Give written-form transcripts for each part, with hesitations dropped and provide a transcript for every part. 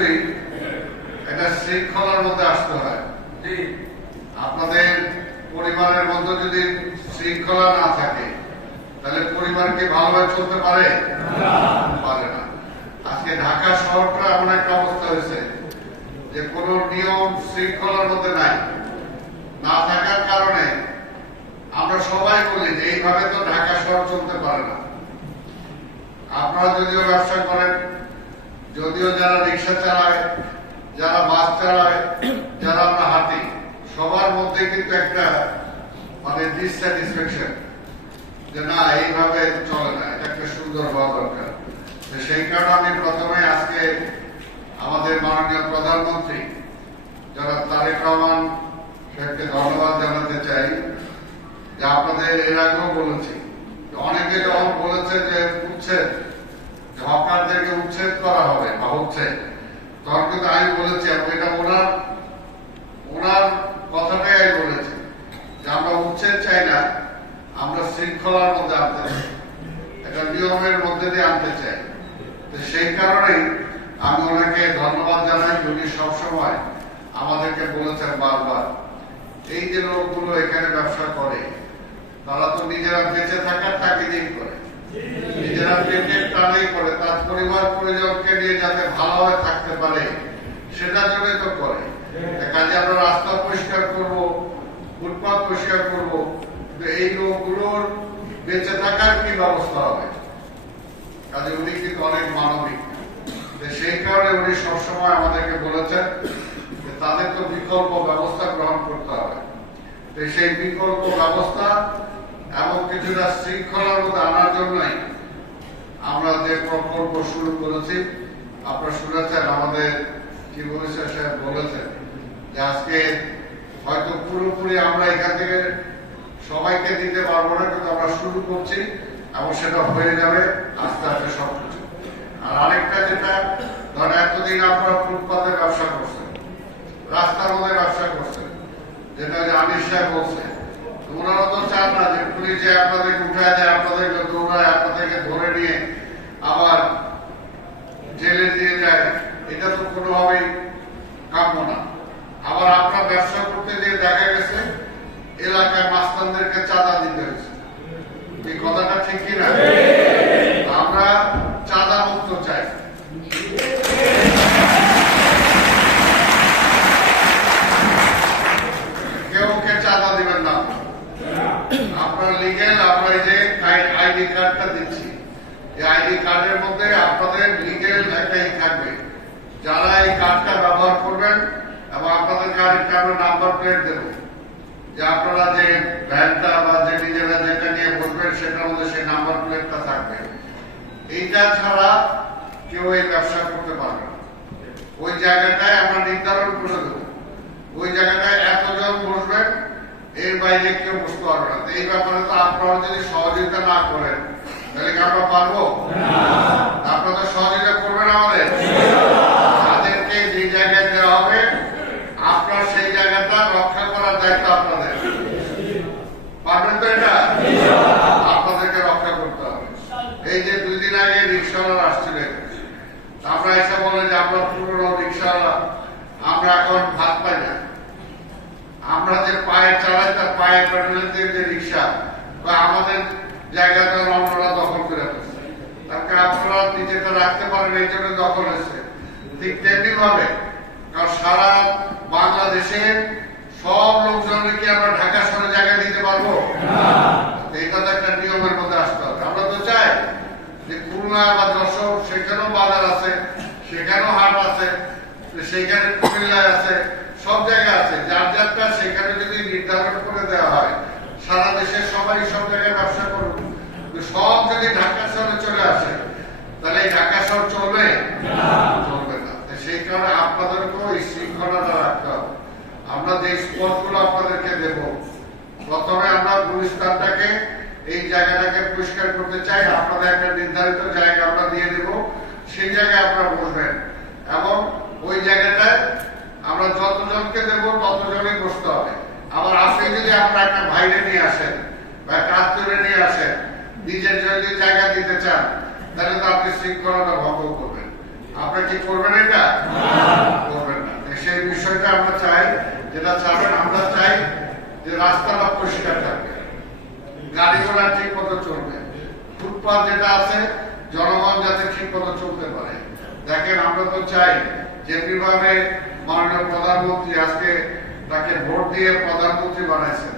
অবশ্যই একটা শৃঙ্খলার মধ্যে আসতে হয়। আপনাদের পরিবারের মধ্যে যদি শৃঙ্খলা না থাকে তাহলে পরিবারকে ভালোভাবে চলতে পারে পারে না। আজকে ঢাকা শহরটা এমন একটা অবস্থা হয়েছে যে কোন নিয়ম শৃঙ্খলার মধ্যে নাই, না থাকার কারণে আমরা সবাই বলি যে এইভাবে তো ঢাকা শহর চলতে পারে না। আপনারা যদিও ব্যবসা করেন, যদিও যারা রিক্সা চালায়, যারা বাস চালায়, যারা আমরা হাঁটি, সবার মধ্যে কিন্তু একটা মানে ডিসস্যাটিসফ্যাকশন যে না এইভাবে চলে না, এটা একটা সুন্দর হওয়া দরকার। সেই কারণে আমি প্রথমে আজকে আমাদের মাননীয় প্রধানমন্ত্রী যারা তারেক রহমান সাহেবকে ধন্যবাদ জানাতে চাই যে আপনাদের এর আগেও বলেছি, অনেকে যখন বলেছে যে উচ্ছেদ, হকারদেরকে উচ্ছেদ করা হবে বা হচ্ছে, তখন কিন্তু আমি বলেছি এটা ওনার কথাটাই আমি বলেছি যে আমরা উচ্ছেদ চাই না, আমরা শৃঙ্খলার মধ্যে আনতে চাই, একটা নিয়মের মধ্যে দিয়ে আনতে চাই। সেই কারণেই আমি ওনাকে ধন্যবাদ জানাই। উনি সবসময় আমাদেরকে বলেছেন বারবার, এই যে লোকগুলো এখানে ব্যবসা করে তারা তো নিজেরা বেঁচে থাকার তাগিদেই করে, নিজেরা পেটের টানেই করে, তার পরিবার পরিজনকে নিয়ে যাতে ভালোভাবে থাকতে পারে সেটার জন্যই তো করে। কাজে আমরা রাস্তা পরিষ্কার করব, ফুটপাথ পরিষ্কার করব, এই লোকগুলোর বেঁচে থাকার কি ব্যবস্থা হবে? কাজে উনি কিন্তু অনেক মানবিক। সেই কারণে উনি সবসময় আমাদেরকে বলেছেন যে তাদের তো বিকল্প ব্যবস্থা গ্রহণ করতে হবে। সেই বিকল্প ব্যবস্থা এবং কিছুটা শৃঙ্খলার মধ্যে আনার জন্যই আমরা যে প্রকল্প শুরু করেছি। আপনারা শুনেছেন আমাদের চিফ মিনিস্টার সাহেব বলেছেন যে আজকে হয়তো পুরোপুরি আমরা এখান থেকে সবাইকে দিতে পারবো না, কিন্তু আমরা শুরু করছি এবং সেটা হয়ে যাবে আস্তে আস্তে সবকিছু। আর আরেকটা যেটা ধরেন এতদিন আপনারা ফুটপাতে ব্যবসা করছেন, রাস্তার মধ্যে ব্যবসা করছেন, যেটা আনিস সাহেব বলছে, ওনারা তো চান না যে পুলিশে আপনাদেরকে উঠায় দেয়, আপনাদেরকে দৌড়ায়, আপনাদেরকে ধরে নিয়ে আবার জেলে দিয়ে যায়, এটা তো কোনোভাবেই কাম্য না। আবার আপনার ব্যবসা করতে গিয়ে দেখা গেছে এলাকায় মাস্তানদেরকে চাঁদা দিতে হয়েছে। এই কথাটা ঠিক কিনা? আমরা চাঁদা মুক্ত চাই। কেউ চাঁদা দিবেন না, আপনার লিগেল, আমরা এই যে আইডি কার্ডটা দিচ্ছি, এই আইডি কার্ডের মধ্যে আপনাদের লিগেল একটাই থাকবে, যারা এই কার্ডটা ব্যবহার করবেন এবং আপনাদের কার্ডে আমরা নাম্বার প্লেট দেব যে আপনারা যে ভ্যানটা বা যে নিজেরা যেটা নিয়ে বসবেন সেটার মধ্যে সেই নাম্বার প্লেটটা থাকবে। এইটা ছাড়া কেউ এই ব্যবসা করতে পারবে না। ওই জায়গাটায় আমরা নির্ধারণ করে দেবো, ওই জায়গাটায় এতজন বসবেন, এর বাইরে কেউ বসতে পারবে না। এই ব্যাপারে তো আপনারা যদি সহযোগিতা না করেন তাহলে কি আমরা পারবো? আপনারা সহযোগিতা করবেন আমাদের, তাদেরকে যে জায়গায় দেওয়া হবে আপনার সেই জায়গাটা রক্ষা করার দায়িত্ব আপনাদের। পারবেন তো? এটা আপনাদেরকে রক্ষা করতে হবে। এই যে 2 দিন আগে রিক্সাওয়ালা আসছিলেন, আমরা এসে বলে যে আমরা পুরনো রিক্সাওয়ালা, আমরা এখন ভাত পাই না, আমরা যে পায়ে চালাই তার পায়ে পেট্রোল দিয়ে যে রিক্সা বা আমাদের জায়গাটা অন্যরা দখল করে ফেলছে, তাকে আপনারা নিজেকে রাখতে পারেন এই জন্য দখল হয়েছে। ঠিক তেমনি ভাবে কারণ সারা বাংলাদেশের সব লোকজনকে কি আমরা ঢাকা শহরে জায়গা দিতে পারবো? এটা তো একটা নিয়মের মধ্যে আসতে হবে। আমরা তো চাই যে খুলনা বা যশোর সেখানেও বাজার আছে, সেখানেও হাট আছে, সেখানে কুমিল্লায় আছে, সব জায়গায় আছে, যার যারটা সেখানে যদি নির্ধারণ করে দেওয়া হয় সারা দেশের সবাই সব জায়গায় ব্যবসা করুন। সব যদি ঢাকা শহরে চলে আসে তাহলে এই ঢাকা শহর চলবে? চলবে না। সেই কারণে আপনাদেরকেও এই শৃঙ্খলাটা রাখতে হবে। আমরা যে স্পটগুলো আপনাদেরকে দেব, প্রথমে আমরা গুলিস্তানটাকে এই জায়গাটাকে পরিষ্কার করতে চাই। আপনাদের একটা নির্ধারিত জায়গা আমরা দিয়ে দেব, সেই জায়গায় আপনারা বসবেন এবং ওই জায়গাটায় আমরা যতজনকে দেব ততজনই বসতে হবে। আবার আপনি যদি আপনার একটা ভাইরে নিয়ে আসেন বা একটা আত্মীয় নিয়ে আসেন, নিজের যদি জায়গা দিতে চান তাহলে তো আপনি শৃঙ্খলাটা ভঙ্গ করবেন। আপনারা কি করবেন? এটা করবেন না। সেই বিষয়টা আমরা চাই, যেটা চাবেন আমরা চাই যে রাস্তাটা পরিষ্কার থাকবে, গাড়ি ঘোড়া ঠিক মতো চলবে, ফুটপাথ যেটা আছে জনগণ যাতে ঠিক মতো চলতে পারে। দেখেন আমরা তো চাই যেভাবে মাননীয় প্রধানমন্ত্রী আজকে তাকে ভোট দিয়ে প্রধানমন্ত্রী বানাইছেন,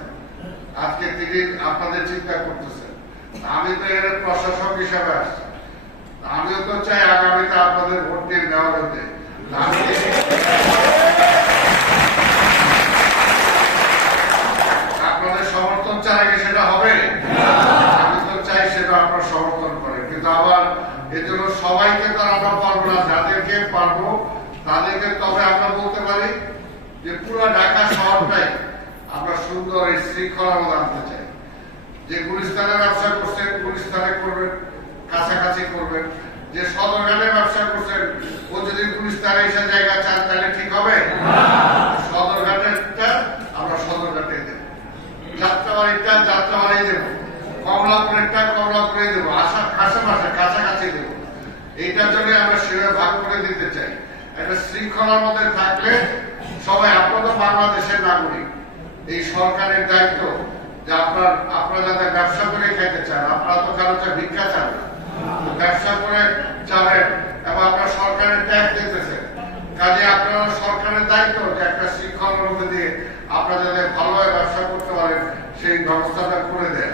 আজকে তিনি আপনাদের চিন্তা করতেছেন। আমি তো এর প্রশাসক হিসাবে আসছি, আমিও তো চাই আগামীতে আপনাদের ভোট দিয়ে নেওয়া হতে। আপনাদের সমর্থন ছাড়া কি সেটা হবে? আমি তো চাই সেটা আপনারা সমর্থন করেন, কিন্তু আবার এর জন্য সবাইকে তো আমরা পারবো না, যাদেরকে পারবো তাদেরকে তবে আমরা বলতে পারি যে পুরো ঢাকা শহরটাই আমরা সুন্দর এই শৃঙ্খলার মধ্যে আনতে চাই। যে গুলিস্তানে ব্যবসা করছেন গুলিস্তানে করবেন, কাছাকাছি করবেন। যে সদরঘাটে ব্যবসা করছেন ও যদি গুলিস্তানে এসে জায়গা চান তাহলে ঠিক হবে? সদরঘাটেরটা আমরা সদরঘাটে দেব, যাত্রাবাড়িটা যাত্রাবাড়ি দেব, কমলাপুরেরটা কমলাপুরে দেবো, আশেপাশে কাছাকাছি দেব। এইটার জন্য আমরা সেভাবে ভাগ করে দিতে চাই। একটা শৃঙ্খলার মধ্যে থাকলে সবাই, আপনারা বাংলাদেশের নাগরিক, এই সরকারের দায়িত্ব যে আপনারা যাতে ব্যবসা করে খেতে চান, আপনারা তো কারো ভিক্ষা চান না, ব্যবসা করে যাবেন এবং আপনারা সরকারের ট্যাক্স দিতেছেন। কাজে আপনারা সরকারের দায়িত্ব যে একটা শৃঙ্খলার মধ্যে দিয়ে আপনারা যাতে ভালোভাবে ব্যবসা করতে পারেন সেই ব্যবস্থাটা করে দেন।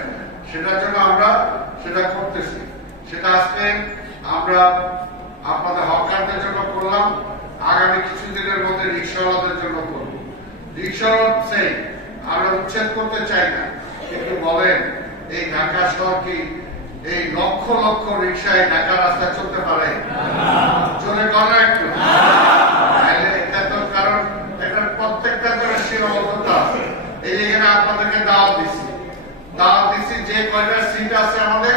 সেটার জন্য আমরা সেটা করতেছি। সেটা আজকে আমরা আপনাদের হকারদের জন্য করলাম, আগামী কিছুদিনের মধ্যে রিক্সাওয়ালাদের জন্য করব। রিক্সাওয়ালা সেই আমরা উচ্ছেদ করতে চাই না, কিন্তু বলেন এই ঢাকা শহর কি এই লক্ষ লক্ষ রিক্সায় ঢাকা রাস্তায় চলতে পারে? চলে করে একটু? এটা তো কারণ এটা প্রত্যেকটা করে সীমাবদ্ধতা আছে। এই এখানে আপনাদেরকে দাওয়াত দিচ্ছি যে কয়টা সিট আছে আমাদের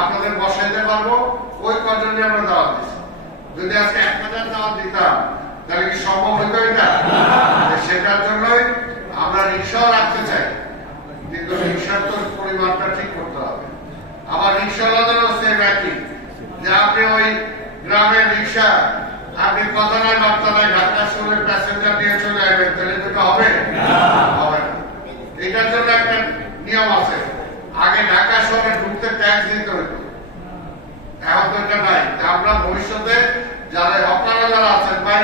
আপনাদের বসাইতে পারবো, ওই কয়জন আমরা দাওয়াত দিচ্ছি। যদি আজকে 1000 দাওয়াত দিতাম তাহলে কি সম্ভব হইতো? এটা সেটার জন্যই আমরা রিক্সাও রাখতে চাই, কিন্তু রিক্সার তো পরিমাণটা ঠিক করতে হবে। আবার রিক্সাওয়ালাদেরও সেম একই, যে আপনি ওই গ্রামের রিক্সা আপনি কথা নয় বার্তা নয় ঢাকা শহরের প্যাসেঞ্জার নিয়ে চলে আসবেন, তাহলে তো হবে হবে না। এটার জন্য একটা নিয়ম আছে, আগে ঢাকা শহরে ঢুকতে ট্যাক্স দিতে হতো, এখন তো এটা নাই। আমরা ভবিষ্যতে যারা হকাররা যারা আছেন, ভাই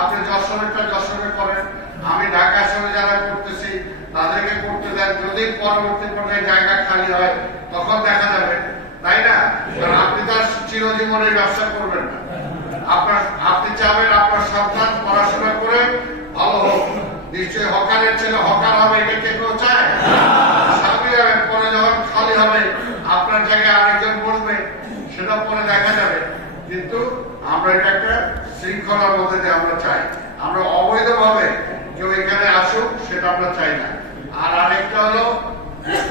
আপনি যশোরেরটা যশোরে করেন, আমি ঢাকা শহরে যারা করতেছি তাদেরকে করতে দেন। যদি পরবর্তী পর্যায়ে জায়গা খালি হয় তখন দেখা যাবে, তাই না? কারণ আপনি তো চিরজীবন এই ব্যবসা করবেন না। আপনি চাবেন আপনার সন্তান পড়াশোনা করে ভালো হোক, নিশ্চয়ই হকারের ছেলে হকার হবে, এটা কে কেউ চায়? স্বামী হবে, পরে যখন খালি হবে আপনার জায়গায় আরেকজন বসবে, সেটা পরে দেখা যাবে। কিন্তু আমরা এটা একটা শৃঙ্খলার মধ্যে দিয়ে আমরা চাই, আমরা অবৈধভাবে কেউ এখানে আসুক সেটা আমরা চাই না। আর আরেকটা হলো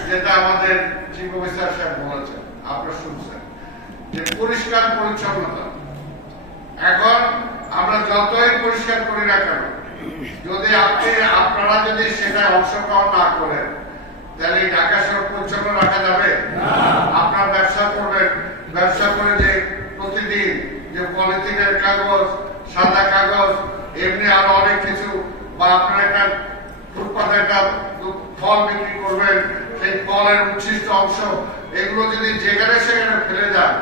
যেটা আমাদের চিফ অফিসার সাহেব বলেছেন, আপনারা শুনছেন, যে পরিষ্কার পরিচ্ছন্নতা। এখন আমরা যতই পরিষ্কার করি না কেন, যদি আপনারা যদি সেটা অংশগ্রহণ না করেন তাহলে ঢাকা শহর পরিচ্ছন্ন রাখা যাবে? আপনারা ব্যবসা করবেন, ব্যবসা করে যে প্রতিদিন যে পলিথিনের কাগজ, সাদা কাগজ, এমনি আরো অনেক কিছু, বা আপনারা একটা ফুটপাতে একটা ফল বিক্রি করবেন, সেই ফলের উচ্ছিষ্ট অংশ এগুলো যদি যেখানে সেখানে ফেলে যান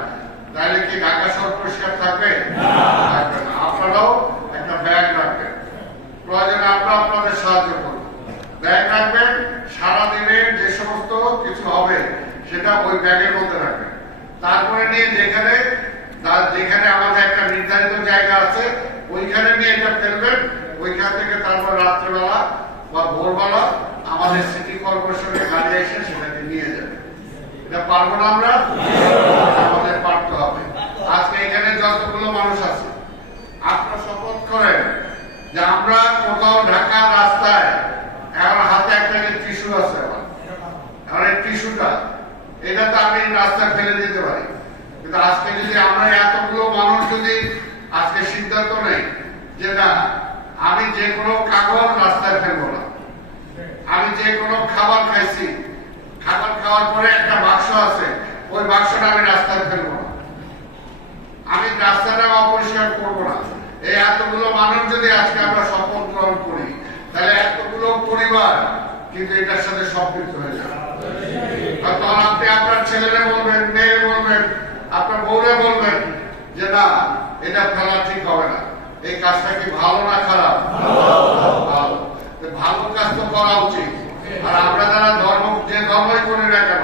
তাহলে কি ঢাকা শহর পরিষ্কার থাকবে? থাকবে না। আপনারাও একটা ব্যাগ রাখবেন, প্রয়োজনে আমরা আপনাদের সাহায্য করব। ব্যাগ রাখবেন, সারাদিনের যে সমস্ত কিছু হবে সেটা ওই ব্যাগের মধ্যে রাখবেন। তারপরে নিয়ে যেখানে আমাদের একটা নির্ধারিত জায়গা আছে ওইখানে নিয়ে এটা ফেলবেন, ওইখান থেকে তারপর রাত্রেবেলা বা ভোরবেলা আমাদের সিটি কর্পোরেশনের গাড়ি এসে সেটাকে নিয়ে যাবে। এটা পারবো না আমরা? আমাদের পারতে হবে। আজকে এখানে যতগুলো মানুষ আছে আপনারা শপথ করেন যে আমরা কোথাও ঢাকার রাস্তায়, এখন হাতে একটা টিস্যু আছে, আমার এই টিস্যুটা এটা তো আমি রাস্তায় ফেলে দিতে পারি, কিন্তু আজকে যদি আমরা এতগুলো মানুষ যদি আজকে সিদ্ধান্ত নেই যে না আমি যে কোনো কাগজ রাস্তায় ফেলবো না, আমি যে কোনো খাবার খাইছি, খাবার খাওয়ার পরে একটা বাক্স আছে, ওই বাক্সটা আমি রাস্তায় ফেলবো না, আমি রাস্তাটা অপরিষ্কার এতগুলো মানুষ যদি আজকে আমরা শপথ গ্রহণ করি, তাহলে এতগুলো পরিবার কিন্তু এটার সাথে সম্পৃক্ত হয়ে যাবে। তখন আপনি আপনার ছেলেরা বলবেন, মেয়ে বলবেন, আপনার বউরে বলবেন যে না, এটা ফেলা ঠিক হবে না। এই কাজটা কি ভালো না খারাপ? ভালো। ভালো কাজ তো করা উচিত। আর আমরা যারা যে ধর্মই করি না কেন,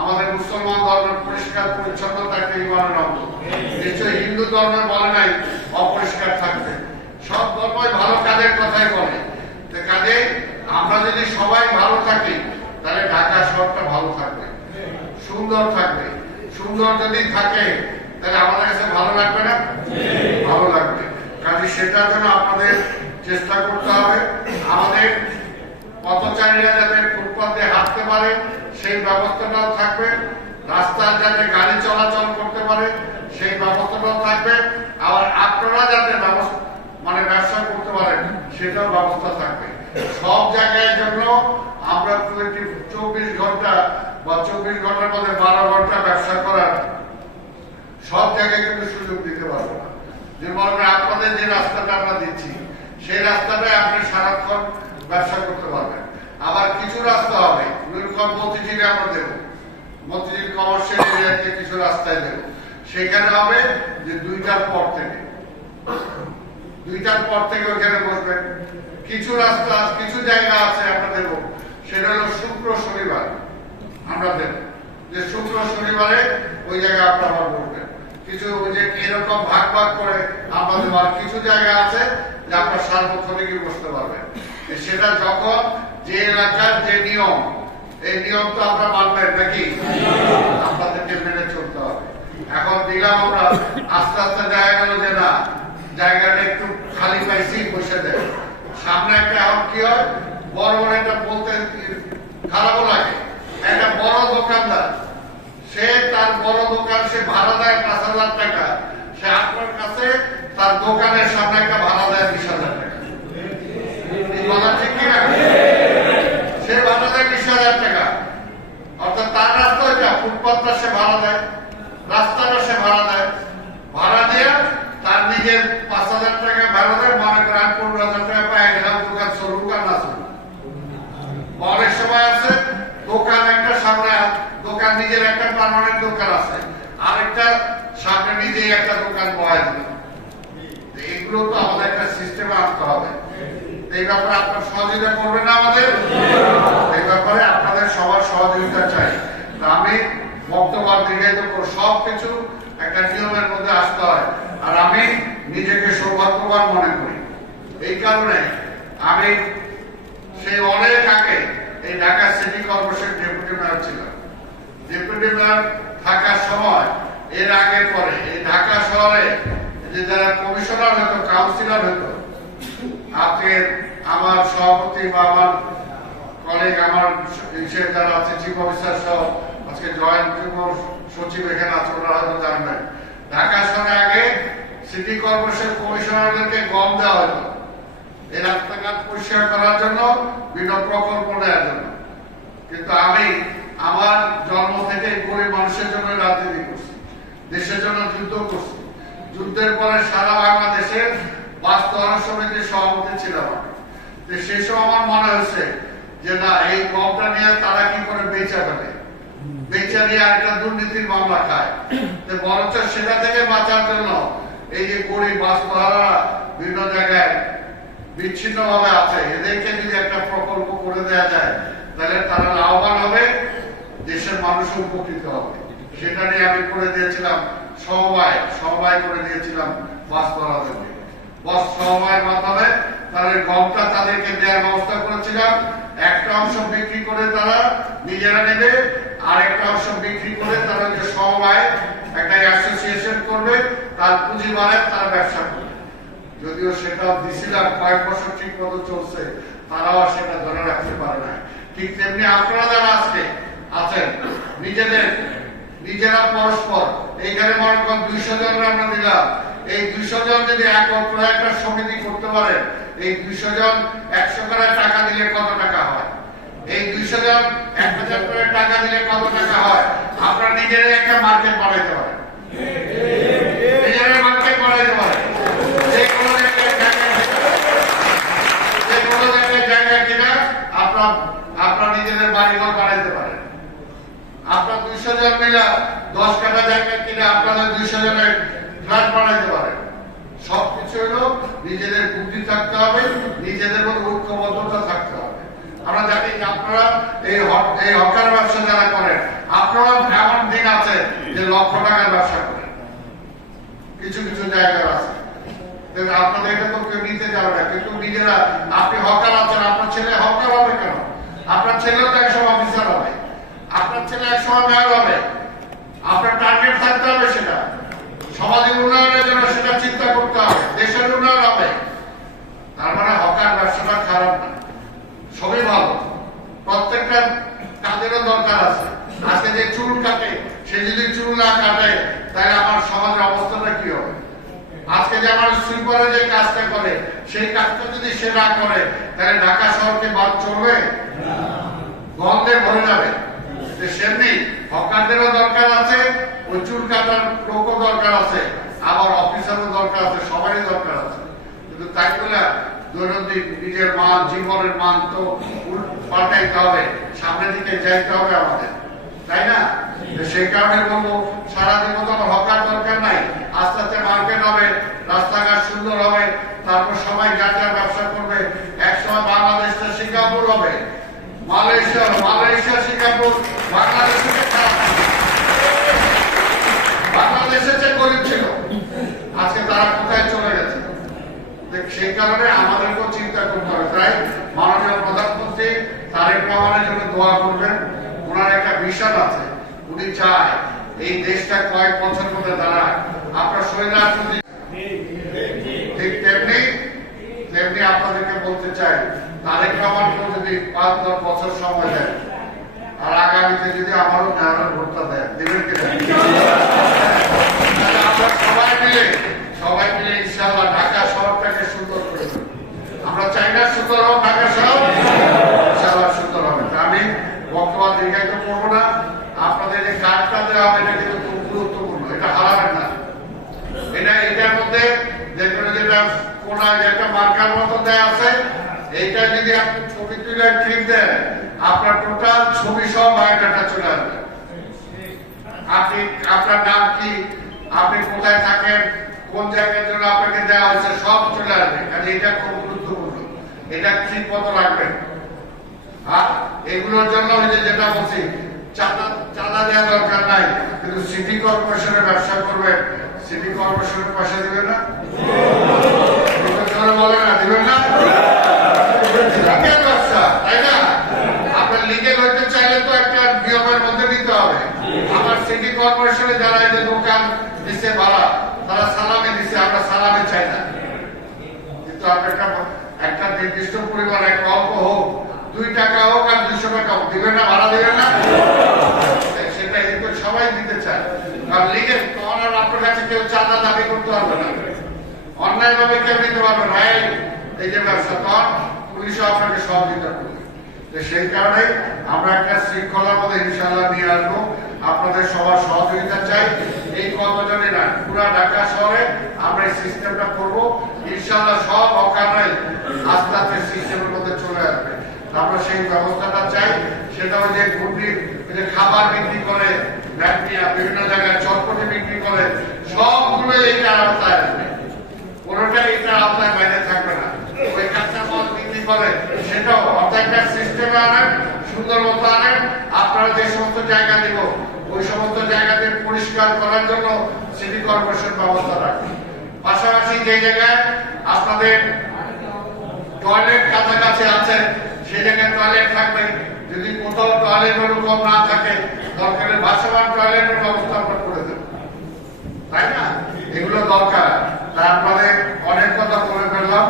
আমাদের মুসলমান ধর্মের পরিষ্কার পরিচ্ছন্ন থাকতে ইমানের অঙ্গ। নিশ্চয়ই হিন্দু ধর্মের বলে নাই অপরিষ্কার থাকবে। সব ধর্মই ভালো কাজের কথাই বলে। কাজে আমরা যদি সবাই ভালো থাকি, তাহলে ঢাকা শহরটা ভালো থাকবে, সুন্দর থাকবে। সুন্দর যদি থাকে, তাহলে আমাদের কাছে ভালো লাগবে না? ভালো লাগবে। কাজে সেটার জন্য আপনাদের চেষ্টা করতে হবে। আমাদের পথচারীরা যাতে ফুটপাতে হাঁটতে পারে সেই ব্যবস্থাটাও থাকবে। রাস্তায় যাতে গাড়ি চলাচল করতে পারে সেই ব্যবস্থাটাও থাকবে। আবার আপনারা যাতে ব্যবসা করতে পারেন সেটাও ব্যবস্থা থাকবে। সব জায়গায় জন্য আমরা 24 ঘন্টা বা 24 ঘন্টার মধ্যে 12 ঘন্টা ব্যবসা করার সব জায়গায় কিন্তু সুযোগ দিতে পারবো না। যে মনে আপনাদের যে রাস্তাটা আমরা দিচ্ছি, সেই রাস্তাটাই আপনি সারাক্ষণ ব্যবসা করতে পারবেন। আবার কিছু রাস্তা হবে মতিঝিলে আমরা দেবো, মতিঝিল কমার্শিয়াল এরিয়াতে কিছু রাস্তায় দেবো। সেখানে হবে যে 2টার পর থেকে ওখানে বসবেন। কিছু রাস্তা, কিছু জায়গা আছে আমরা দেবো, সেটা হলো শুক্র শনিবার আমরা দেবো। যে শুক্র শনিবারে ওই জায়গায় আপনারা বসবেন। কিছু ওই যে এরকম ভাগ ভাগ করে আমাদের আর কিছু জায়গা আছে যে আপনার সার্বক্ষণিকই বসতে পারবেন। সেটা যখন যে এলাকার যে নিয়ম, এই নিয়ম তো আমরা মানবেন নাকি? আপনাদেরকে মেনে চলতে হবে। এখন দিলাম আমরা, আস্তে আস্তে দেখা গেল যে না, জায়গাটা একটু খালি পাইছি, বসে দেয়। সামনে একটা এখন কি হয়, বড় বড় একটা বলতে খারাপও লাগে, একটা বড় দোকানদার, সে তার বড় দোকান সে ভাড়া দেয় 5,000 টাকা, সে আপনার কাছে তার দোকানের সামনে একটা ভাড়া দেয় 20,000 টাকা। কথা ঠিক কিনা? সে ভাড়া দেয় 20,000 টাকা। অর্থাৎ তার রাস্তা ফুটপাথটা সে ভাড়া দেয়, রাস্তাটা সে ভাড়া দেয়। ভাড়া দিয়ে তার নিজের 5,000 টাকা ভাড়া দেয়, মনে করেন 15,000 টাকা পায় গেলাম, দোকান চলুক আর না চলুক। অনেক সময় আছে দোকান একটা সামনে, দোকান নিজের একটা পার্মানেন্ট দোকান আছে, আরেকটা সামনে নিজেই একটা দোকান বহায় দিল। এগুলো তো আমাদের একটা সিস্টেমে আনতে হবে। এই ব্যাপারে আপনার সহযোগিতা করবেন না আমাদের? এই ব্যাপারে আপনাদের সবার সহযোগিতা চাই। আমি বক্তব্য দীর্ঘায়িত করব, সবকিছু একটা নিয়মের মধ্যে আসতে হয়। আর আমি নিজেকে সৌভাগ্যবান মনে করি। এই কারণে আমি সেই অনেক আগে এই Dhaka city corporation deputy mayor ছিলাম। ডেপুটি মেয়র থাকার সময় এর আগে পরে এই ঢাকা শহরে যে যারা কমিশনার হতো, কাউন্সিলর হতো, আজকে আমার সভাপতি বা আমার কলিগ, আমার যারা আছে চিফ অফিসার সহ আজকে জয়েন্ট সচিব এখানে আছে, ওরা হয়তো জানবেন। ঢাকা শহরে আগে সিটি কর্পোরেশন কমিশনারদেরকে গম দেওয়া হতো এই রাস্তাঘাট পরিষ্কার করার জন্য, বিভিন্ন প্রকল্প নেওয়ার জন্য। কিন্তু আমি আমার জন্ম থেকে গরিব মানুষের জন্য রাজনীতি করছি, দেশের জন্য যুদ্ধ করছি। যুদ্ধের পরে সারা বাংলাদেশের বাস্তবায়ন সমিতির সভাপতি ছিলাম আমি। সেই সময় আমার মনে হয়েছে যে না, এই গমটা নিয়ে তারা কি করে বেচা ফেলে, বেচা নিয়ে আরেকটা দুর্নীতির মামলা খায়। বরঞ্চ সেটা থেকে বাঁচার জন্য এই যে গরিব বাস্তবায়নরা বিভিন্ন জায়গায় বিচ্ছিন্ন ভাবে আছে, এদেরকে যদি একটা প্রকল্প করে দেওয়া যায়, তাহলে তারা লাভবান হবে, দেশের মানুষ উপকৃত হবে। সেটা নিয়ে আমি করে দিয়েছিলাম সমবায় করে দিয়েছিলাম বাস্তবায়নদেরকে। সমবায়ের মাধ্যমে তাদের গমটা তাদেরকে দেওয়ার ব্যবস্থা করেছিলাম। একটা অংশ বিক্রি করে তারা নিজেরা নেবে, আর একটা অংশ বিক্রি করে তারা যে সমবায় একটা অ্যাসোসিয়েশন করবে, তার পুঁজি বাড়ায় তারা ব্যবসা করবে। যদিও সেটাও দিছিলাম, কয়েক বছর ঠিক মতো চলছে, তারাও সেটা ধরে রাখতে পারে না। ঠিক তেমনি আপনারা যারা আজকে আছেন, নিজেরা পরস্পর, এইখানে মনে করেন 200 জন আমরা দিলাম, এই 200 জন যদি একটা সমিতি করতে পারে, এই 200 জন 100 করে টাকা দিলে কত টাকা হয়? এই 200 জন 1000 করে টাকা দিলে কত টাকা হয়? আপনারা নিজেরাই একটা মার্কেট বানাইতে পারেন, নিজেরাই মার্কেট বানাইতে পারেন। যে কোনো 200 জনের ফ্ল্যাট বানাইতে পারেন। সবকিছু হলো নিজেদের বুদ্ধি থাকতে হবে, নিজেদের মধ্যে ঐক্যবদ্ধতা থাকতে হবে। আমরা জানি যে আপনারা এই হকার ব্যবসা যারা করেন, আপনারা এমন দিন আছে যে লক্ষ টাকার ব্যবসা করেন, কিছু কিছু জায়গা আছে আপনাদেরকে তো কেউ নিতে যাবে না, কিন্তু নিজেরা আপনি হকার আছেন, আপনার ছেলে হকার হবে কেন? আপনার ছেলেও তো একসময় অফিসার হবে, আপনার ছেলে একসময় মেয়র হবে। আপনার টার্গেট থাকতে হবে, সেটা সমাজের উন্নয়নের জন্য সেটা চিন্তা করতে হবে, দেশের উন্নয়ন হবে। তার মানে হকার ব্যবসাটা খারাপ না, সবই ভালো। প্রত্যেকটা কাজেরও দরকার আছে। আজকে যে চুল কাটে, সে যদি চুল না কাটে তাহলে আমার সমাজের অবস্থাটা কি হবে? আজকে যে আমার সুইপারে যে কাজটা করে, সেই কাজটা যদি সে না করে তাহলে ঢাকা শহরকে বাদ চলবে, গন্ধে ভরে যাবে। সেমনি হকারদেরও দরকার আছে, ওই চুল কাটার লোকও দরকার আছে, আবার অফিসারও দরকার আছে, সবারই দরকার আছে। কিন্তু তাই বলে দৈনন্দিন নিজের মান, জীবনের মান তো পাল্টাইতে হবে, সামনের দিকে যাইতে হবে আমাদের, তাই না? সেই কারণে বলবো সারাদিন মতো আমার হকার দরকার নাই। আস্তে আস্তে মার্কেট হবে, রাস্তাঘাট সুন্দর হবে, তারপর সবাই যার যার ব্যবসা করবে। একসময় বাংলাদেশটা সিঙ্গাপুর হবে, মালয়েশিয়া সিঙ্গাপুর বাংলাদেশের বাংলাদেশের যে গরিব ছিল, আজকে তারা কোথায় চলে গেছে? সেই কারণে আমাদেরকেও চিন্তা করতে হবে। তাই মাননীয় প্রধানমন্ত্রী তারেক রহমানের জন্য দোয়া করবেন। ওনার একটা ভিশন আছে, উনি চায় এই দেশটা কয়েক বছর মধ্যে দাঁড়ায়। আপনার শরীর ঠিক তেমনি আপনাদেরকে বলতে চাই, তারেক রহমানকে যদি 5-10 বছর সময় দেন, আর আগামীতে যদি আমারও মেয়রের ভোটটা দেন, দেবেন কিনা? আমরা সবাই মিলে ইনশাআল্লাহ ঢাকা শহরটাকে সুন্দর করে দেব। আমরা চাই না সুন্দর হোক ঢাকা শহর, ইনশাআল্লাহ সুন্দর হবে। আমি বক্তব্য দীর্ঘায়িত করবো না। আপনাদের যে কার্ডটা দেওয়া হবে এটা কিন্তু খুব গুরুত্বপূর্ণ, এটা হারাবেন না। এটার মধ্যে যেটা কোনায় একটা মার্কার মতো দেয়া আছে, এইটা যদি আপনি ছবি তুলে ক্লিক দেন, আপনার টোটাল ছবি সহ বায়োডাটা চলে আসবে। আপনি আপনার নাম কি, আপনি কোথায় থাকেন, কোন জায়গার জন্য আপনাকে দেওয়া হয়েছে, সব চলে আসবে। কারণ এটা খুব গুরুত্বপূর্ণ, এটা ঠিক মতো রাখবেন। আর এগুলোর জন্য যেটা বলছি, চাঁদা দেওয়া দরকার নাই, কিন্তু সিটি কর্পোরেশনের ব্যবসা করবেন, সিটি কর্পোরেশনের পয়সা দিবেন না? বলে না, দিবেন না? ব্যবসা, তাই না? আপনার লিগেল হইতে চাইলে তো একটা নিয়মের মধ্যে দিতে হবে। আমার সিটি কর্পোরেশনে যারা এই যে দোকান দিচ্ছে ভাড়া, তারা সালামে দিচ্ছে, আমরা সালামে চাই না। কিন্তু আপনার একটা নির্দিষ্ট পরিমাণ, একটা অল্প হোক, 2 টাকা হোক আর 200 টাকা হোক, দিবেন না? ভাড়া দিবেন না? সেটা কিন্তু সবাই দিতে চায়। কারণ লিগেল তখন আর আপনার কাছে কেউ চাঁদা দাবি করতে পারবে না, অন্যায় ভাবে কেউ নিতে পারবে না। এই যে ব্যবসা, তখন পুলিশও আপনাকে সহযোগিতা করবে। সেই কারণে আমরা একটা শৃঙ্খলার মধ্যে ইনশাআল্লাহ নিয়ে আসবো। আপনাদের সবার সহযোগিতা চাই। এই কতজনে না, পুরা ঢাকা শহরে আমরা এই সিস্টেমটা করবো ইনশাআল্লাহ। সব হকাররাই আস্তে আস্তে সিস্টেমের মধ্যে চলে আসবে। আমরা সেই ব্যবস্থাটা চাই। সেটা ওই যে গুন্ডির খাবার বিক্রি করে, বিভিন্ন জায়গায় চটপটি বিক্রি করে, সবগুলো এইটার আওতায় আসবে, কোনোটাই এটার আওতায় বাইরে থাকবে না। ওই কাঁচা মাল বিক্রি করে, সেটাও অর্থাৎ একটা সিস্টেমে আনেন, সুন্দর মতো আনেন। আপনারা যে সমস্ত জায়গা দিব, ওই সমস্ত জায়গাতে পরিষ্কার করার জন্য সিটি কর্পোরেশন ব্যবস্থা রাখবে। পাশাপাশি যে জায়গায় আপনাদের টয়লেট কাছাকাছি আছে, সেই জায়গায় টয়লেট থাকবে। যদি কোথাও টয়লেট ওরকম না থাকে, দরকারে ভাসমান টয়লেটের ব্যবস্থা আমরা করে দেব, তাই না? এগুলো দরকার। আপনাদের অনেক কথা বলে ফেললাম।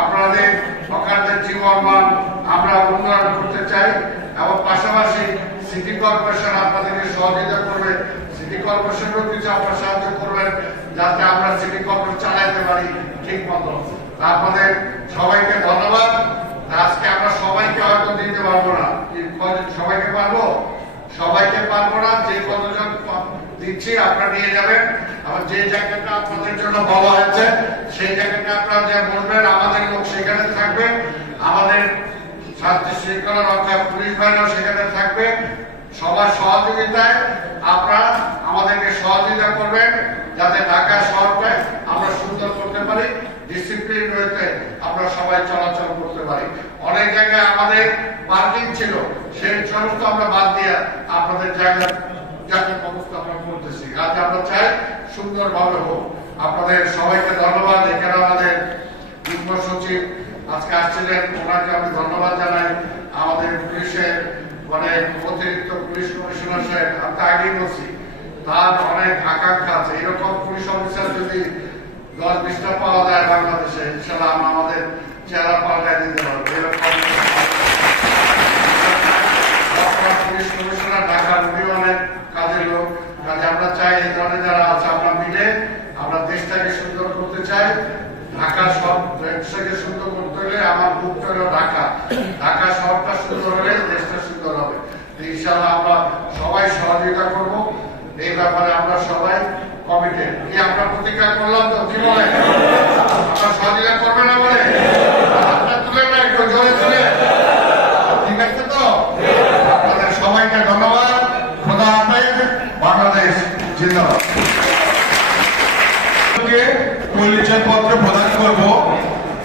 আপনাদের হকারদের জীবন মান আমরা উন্নয়ন করতে চাই, এবং পাশাপাশি সিটি কর্পোরেশন আপনাদেরকে সহযোগিতা করবে। সিটি কর্পোরেশনও কিছু আপনার সাহায্য করবেন, যাতে আমরা সিটি কর্পোরেশন চালাইতে পারি ঠিক মতো। আপনাদের সবাইকে ধন্যবাদ। আজকে আমরা সবাইকে হয়তো দিতে পারবো না, সবাইকে পারবো না। যে কতজন দিচ্ছি আপনারা নিয়ে যাবেন। আবার যে জায়গাটা আপনাদের জন্য বলা হয়েছে, সেই জায়গাটা আপনারা যে বলবেন, আমাদের লোক সেখানে থাকবে, আমাদের শান্তি শৃঙ্খলা রক্ষা পুলিশ বাহিনীও সেখানে থাকবে। সবার সহযোগিতায় আপনারা আমাদেরকে সহযোগিতা করবেন যাতে ঢাকা শহরকে আমরা সুন্দর করতে পারি, ডিসিপ্লিন রয়েছে, আমরা সবাই চলাচল করতে পারি। অনেক জায়গায় আমাদের পার্কিং ছিল, সেই সমস্ত আমরা বাদ দিয়ে আপনাদের জায়গা ব্যবস্থা আমরা করতেছি। আজ আমরা চাই সুন্দরভাবে হোক। আপনাদের সবাইকে ধন্যবাদ। এখানে আমাদের যুগ্ম সচিব আজকে আসছিলেন, ওনাকে আমি ধন্যবাদ জানাই। আমাদের পুলিশের অনেক অতিরিক্ত পুলিশ কমিশনার সাহেব, আমি তো আগেই বলছি, তার অনেক আকাঙ্ক্ষা আছে। এরকম পুলিশ অফিসার যদি 10-20টা পাওয়া যায় বাংলাদেশে, ইনশাআল্লাহ আমরা আমাদের চেহারা পাল্টায় দিতে পারবো। এরকম পুলিশ কমিশনার ঢাকা উনি অনেক কাজের লোক। কাজে আমরা চাই এই ধরনের যারা আছে আমরা মিলে আমরা দেশটাকে সুন্দর করতে চাই। ঢাকা সব দেশটাকে সুন্দর করতে হলে আমার মুখটা হলো ঢাকা। ঢাকা শহরটা সুন্দর হলে দেশটা সুন্দর হবে। ইনশাআল্লাহ আমরা সবাই সহযোগিতা করব এই ব্যাপারে। আমরা সবাই কমিটেড। কি আমরা প্রতিজ্ঞা করলাম তো? কি বলে আমরা সহযোগিতা করবেন না বলে আপনারা তুলে না, একটু জোরে তুলে, ঠিক আছে তো? আপনাদের সবাইকে ধন্যবাদ। খোদা হাফেজ। বাংলাদেশ জিন্দাবাদ। পরিচয় পত্র প্রদান করব।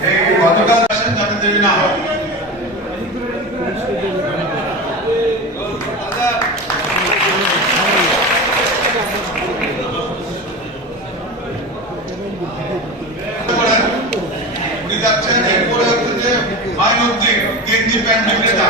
এই গতকাল আসেন যাতে দেরি না হয়। উনি যাচ্ছেন, এরপরে হচ্ছে যে মাইনুদ্দিন গেঞ্জি প্যান্ট বিক্রেতা।